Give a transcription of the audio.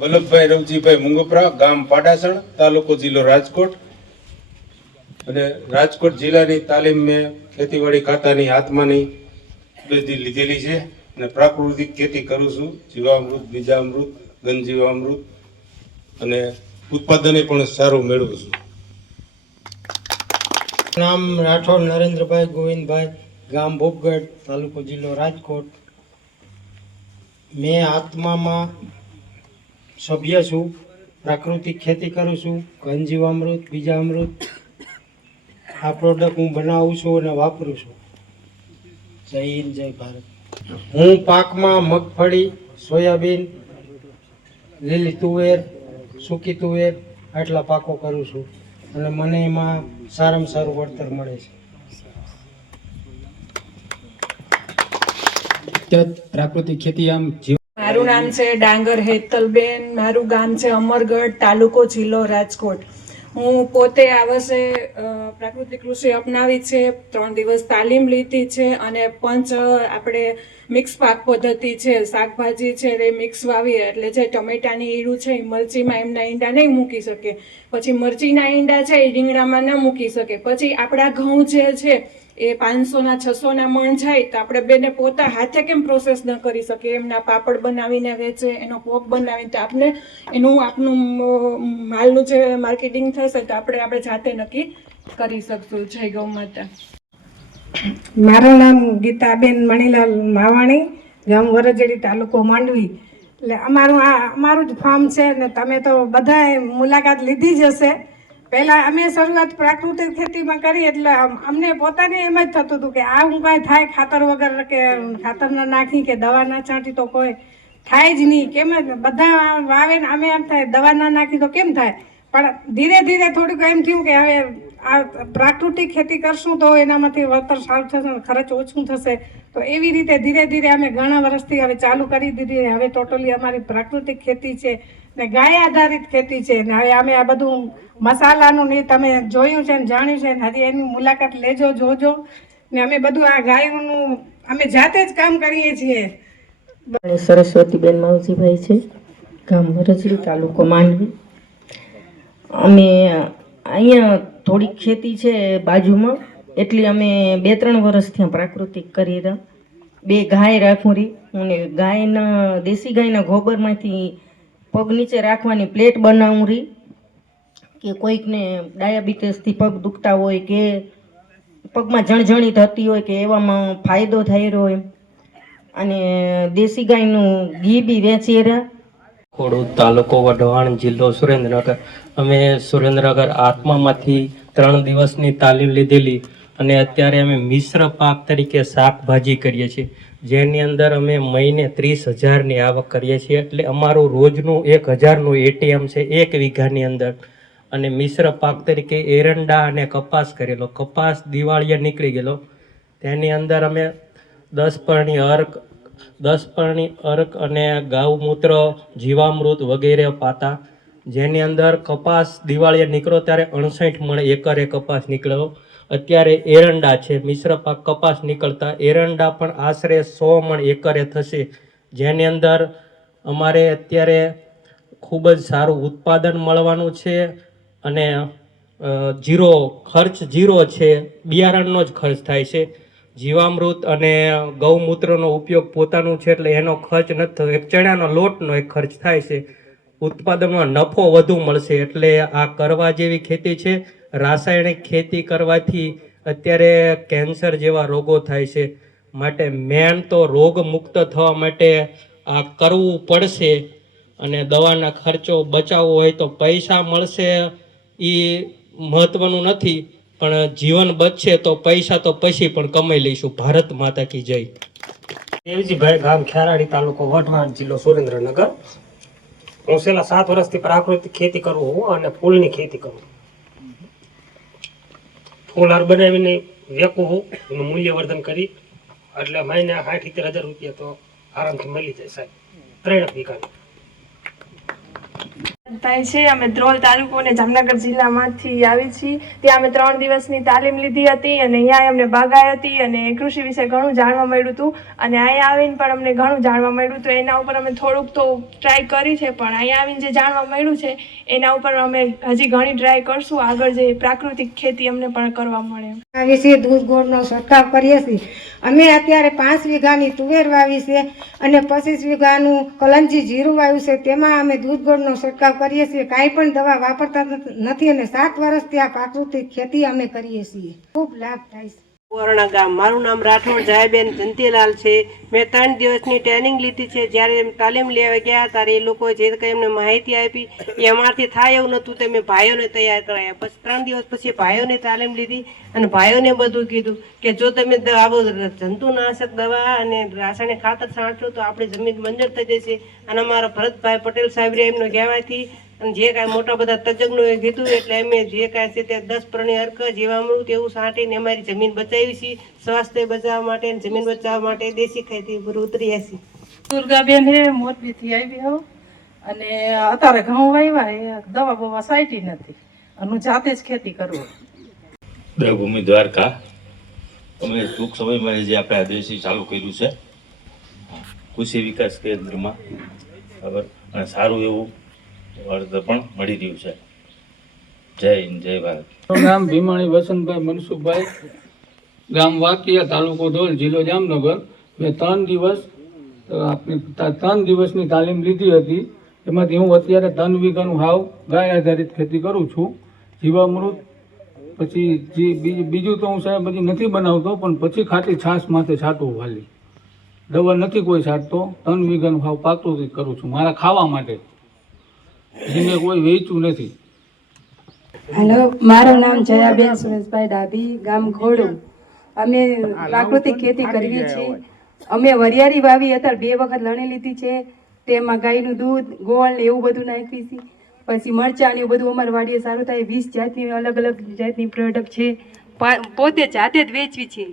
વલ્લભભાઈ રવજીભાઈ મુંગપરા, ગામ પાડાસણ, તાલુકો જિલ્લો રાજકોટ. અને રાજકોટ જિલ્લાની તાલીમ મેં ખેતીવાડી ખાતાની આત્માની બધી લીધેલી છે અને પ્રાકૃતિક ખેતી કરું છું. જીવામૃત, બીજામૃત, ગંજીવામૃત અને ઉત્પાદને પણ સારું મેળવું છું. નામ રાઠોડ નરેન્દ્રભાઈ ગોવિંદભાઈ, ગામ ભોપગઢ તાલુકો જિલ્લો રાજકોટ. મેં આત્મામાં સભ્ય છું, પ્રાકૃતિક ખેતી કરું છું ઘનજીવામૃત બીજામૃત આ પ્રોડક્ટ હું બનાવું છું અને વાપરું છું. જય હિન્દ, જય ભારત. હું પાકમાં મગફળી, સોયાબીન, લીલી તુવેર, સૂકી તુવેર, આટલા પાકો કરું છું અને મને એમાં સારામાં સારું વળતર મળે છે. પ્રાકૃતિક ખેતી આમ જીવ મારું નામ છે ડાંગર હેતલબેન, મારું ગામ છે અમરગઢ તાલુકો જિલ્લો રાજકોટ. હું પોતે આ વર્ષે પ્રાકૃતિક કૃષિ અપનાવી છે, ત્રણ દિવસ તાલીમ લીધી છે અને પંચ આપણે મિક્સ પાક પદ્ધતિ છે, શાકભાજી છે એ મિક્સ વાવીએ. એટલે જે ટમેટાની ઈડું છે એ મરચીમાં એમના ઈંડા નહીં મૂકી શકે પછી મરચીના ઈંડા છે એ રીંગણામાં ન મૂકી શકે પછી આપણા ઘઉં જે છે એ પાંચસોના છસોના મણ જાય તો આપણે બેને પોતા હાથે કેમ પ્રોસેસ ન કરી શકીએ? એમના પાપડ બનાવીને વેચે, એનો પોપ બનાવીને તો આપણે એનું આપનું માલનું જે માર્કેટિંગ થશે તો આપણે આપણે જાતે નક્કી કરી શકશું. જય ગૌ માતા. મારું નામ ગીતાબેન મણીલાલ માવાણી, ગામ વરજડી તાલુકો માંડવી. એટલે અમારું આ, અમારું જ ફાર્મ છે ને તમે તો બધાએ મુલાકાત લીધી જ હશે. પહેલાં અમે શરૂઆત પ્રાકૃતિક ખેતીમાં કરી એટલે અમને પોતાને એમ જ થતું હતું કે આ હું કાંઈ થાય ખાતર વગર કે ખાતર ના નાખી કે દવા ના છાંટી તો કોઈ થાય જ નહીં. કેમ બધા વાવે ને અમે એમ થાય, દવા ના નાખી તો કેમ થાય? પણ ધીરે ધીરે થોડુંક એમ થયું કે હવે આ પ્રાકૃતિક ખેતી કરશું તો એનામાંથી વળતર સારું થશે ખર્ચ ઓછું થશે. તો એવી રીતે ધીરે ધીરે અમે ઘણા વર્ષથી હવે ચાલુ કરી દીધી હવે ટોટલી અમારી પ્રાકૃતિક ખેતી છે ને ગાય આધારિત ખેતી છે ને હવે અમે આ બધું મસાલાનું ને તમે જોયું છે ને જાણ્યું છે ને હજી એની મુલાકાત લેજો, જોજો. ને અમે બધું આ ગાયોનું અમે જાતે જ કામ કરીએ છીએ. સરસ્વતીબેન માવજીભાઈ છે, ગામ વરજડી તાલુકો માંડવી. અમે અહીંયા થોડીક ખેતી છે બાજુમાં. એટલી અમે બે ત્રણ વર્ષ ત્યાં પ્રાકૃતિક કરી રહ્યા. બે ગાય રાખું રહી અને ગાયના, દેશી ગાયના ગોબરમાંથી પગ નીચે રાખવાની પ્લેટ બનાવું રહી કે કોઈકને ડાયાબિટીસથી પગ દુખતા હોય કે પગમાં જણજણી થતી હોય કે એવામાં ફાયદો થઈ રહ્યો એમ. અને દેશી ગાયનું ઘી બી વેચી રહ્યા. ખોડુદ તાલુકો વઢવાણ જિલ્લો સુરેન્દ્રનગર. અમે સુરેન્દ્રનગર આત્મામાંથી ત્રણ દિવસની તાલીમ લીધેલી. અને અત્યારે અમે મિશ્ર પાક તરીકે શાકભાજી કરીએ છીએ. જેની અંદર અમે મહિને ત્રીસ હજારની આવક કરીએ છીએ. એટલે અમારું રોજનું એક હજારનું એટીએમ છે એક વીઘાની અંદર. અને મિશ્ર પાક તરીકે એરંડા અને કપાસ કરેલો. કપાસ દિવાળીએ નીકળી ગયેલો. તેની અંદર અમે દસ પરણી અર્ક, દસ પરણી અર્ક અને ગૌમૂત્ર જીવામૃત વગેરે પાતા. જેની અંદર કપાસ દિવાળીએ નીકળો ત્યારે અણસાઠ મણ એકરે કપાસ નીકળ્યો. અત્યારે એરંડા છે. મિશ્ર પાક કપાસ નીકળતા એરંડા પણ આશરે સો મણ એકરે થશે. જેની અંદર અમારે અત્યારે ખૂબ જ સારું ઉત્પાદન મળવાનું છે અને જીરો ખર્ચ જીરો છે. બિયારણનો જ ખર્ચ થાય છે. જીવામૃત અને ગૌમૂત્રનો ઉપયોગ પોતાનું છે એટલે એનો ખર્ચ નથી થયો એક ચણાનો લોટનો એક ખર્ચ થાય છે. ઉત્પાદનમાં નફો વધુ મળશે એટલે આ કરવા જેવી ખેતી છે. રાસાયણિક ખેતી કરવાથી અત્યારે કેન્સર જેવા રોગો થાય છે. માટે મેન તો રોગ મુક્ત થવા માટે આ કરવું પડશે અને દવાના ખર્ચો બચાવવો હોય તો પૈસા મળશે એ મહત્વનું નથી. પણ જીવન બચશે તો પૈસા તો પછી પણ કમાઈ લઈશું. ભારત માતા કી જય. દેવજીભાઈ ગામ ખેરાડી તાલુકો વઢવાણ જિલ્લો સુરેન્દ્રનગર. હું છેલ્લા સાત વર્ષથી પ્રાકૃતિક ખેતી કરું છું અને ફૂલની ખેતી કરું. ફૂલ હાર બનાવીને વેકું છું એનું મૂલ્યવર્ધન કરી, એટલે મહિને સાઠ સિત્તેર હજાર રૂપિયા તો આરામથી મળી જાય સાહેબ. ત્રણ વીઘાની. થાય છે. અમે ધ્રોલ તાલુકો અને જામનગર જિલ્લામાંથી આવી છીએ. ત્યાં અમે ત્રણ દિવસની તાલીમ લીધી હતી અને અહીંયા અમને બાગાઈ હતી અને કૃષિ વિશે ઘણું જાણવા મળ્યું હતું. અને અહીંયા આવીને પણ અમને ઘણું જાણવા મળ્યું હતું. એના ઉપર અમે થોડુંક તો ટ્રાય કરી છે, પણ અહીંયા આવીને જે જાણવા મળ્યું છે, એના ઉપર અમે હજી ઘણી ટ્રાય કરશું. આગળ જે પ્રાકૃતિક ખેતી અમને પણ કરવા મળે. વિશે દૂધ ગોળનો છંટકાવ કરીએ છીએ. અમે અત્યારે પાંચ વીઘાની તુવેર વાવી છે અને પચીસ વીઘાનું કલંજી જીરું વાવ્યું છે. તેમાં અમે દૂધ ગોળનો છંટકાવ કરીએ છીએ. કાંઈ પણ દવા વાપરતા નથી અને સાત વર્ષથી આ પ્રાકૃતિક ખેતી અમે કરીએ છીએ. ખૂબ લાભ થાય છે. કુવારણા ગામ. મારું નામ રાઠોડ, જયાબેન જંતીલાલ છે. મેં ત્રણ દિવસની ટ્રેનિંગ લીધી છે. જ્યારે એમ તાલીમ લેવા ગયા ત્યારે એ લોકો જે કંઈ એમને માહિતી આપી, એ અમારાથી થાય એવું નહોતું તે મેં ભાઈઓને તૈયાર કરાયા. પછી ત્રણ દિવસ પછી ભાઈઓને તાલીમ લીધી અને ભાઈઓને બધું કીધું કે જો તમે આવું જંતુનાશક દવા અને રાસાયણિક ખાતર છાંટશો તો આપણી જમીન મંજર થઈ જશે. અને અમારા ભરતભાઈ પટેલ સાહેબ એમનો કહેવાથી અને જે કાંઈ મોટા બધા તજજ્ઞોએ કીધું એટલે અમે જે કાંઈ છે તે દસ પ્રણી અર્ક જીવામૃત એવું છાંટીને અમારી જમીન બચાવી છે સ્વાસ્થ્ય બચાવવા માટે અને જમીન બચાવવા માટે દેશી ખેતી ઉપર ઉતર્યા છીએ દુર્ગાબેન હે મોરબીથી આવી હો. અને અત્યારે ઘઉં વાવ્યા એ દવા બવા સાઈટી નથી. અને હું જાતે જ ખેતી કરું દેવભૂમિ દ્વારકા. અમે ટૂંક સમયમાં જે આપણે દેશી ચાલુ કર્યું છે કૃષિ વિકાસ કેન્દ્રમાં. બરાબર? અને સારું એવું વળતર પણ મળી રહ્યું છે. જય હિન્દ, જય ભારત. નામ ભીમાણી વસંતભાઈ મનસુખભાઈ. ગામ વાકિયા તાલુકો ધોલ, જિલ્લો જામનગર. મેં ત્રણ દિવસ આપની ત્રણ દિવસની તાલીમ લીધી હતી. એમાંથી હું અત્યારે ત્રણ વીઘાનું હાવ ગાય આધારિત ખેતી કરું છું. જીવામૃત, પછી જે બીજું તો હું સાહેબ પછી નથી બનાવતો, પણ પછી ખાટી છાશ માથે છાંટવું વાલી. દવા નથી કોઈ છાંટતો ત્રણ વીઘાનું હાવ પ્રાકૃતિક કરું છું, મારા ખાવા માટે. મેં કોઈ વેચવું નથી. હેલો, મારું નામ જયાબેન સુરેશભાઈ ડાભી, ગામ ઘોડું. અમે પ્રાકૃતિક ખેતી કરીએ છીએ. અમે વરિયાળી વાવી અત્યારે બે વખત લણી લીધી છે. તેમાં ગાયનું દૂધ, ગોળ એવું બધું નાખી છે. પછી મરચાં ને એવું બધું અમારી વાડીએ સારું થાય. વીસ જાતની અલગ અલગ જાતની પ્રોડક્ટ છે. પોતે જાતે જ વેચવી છે.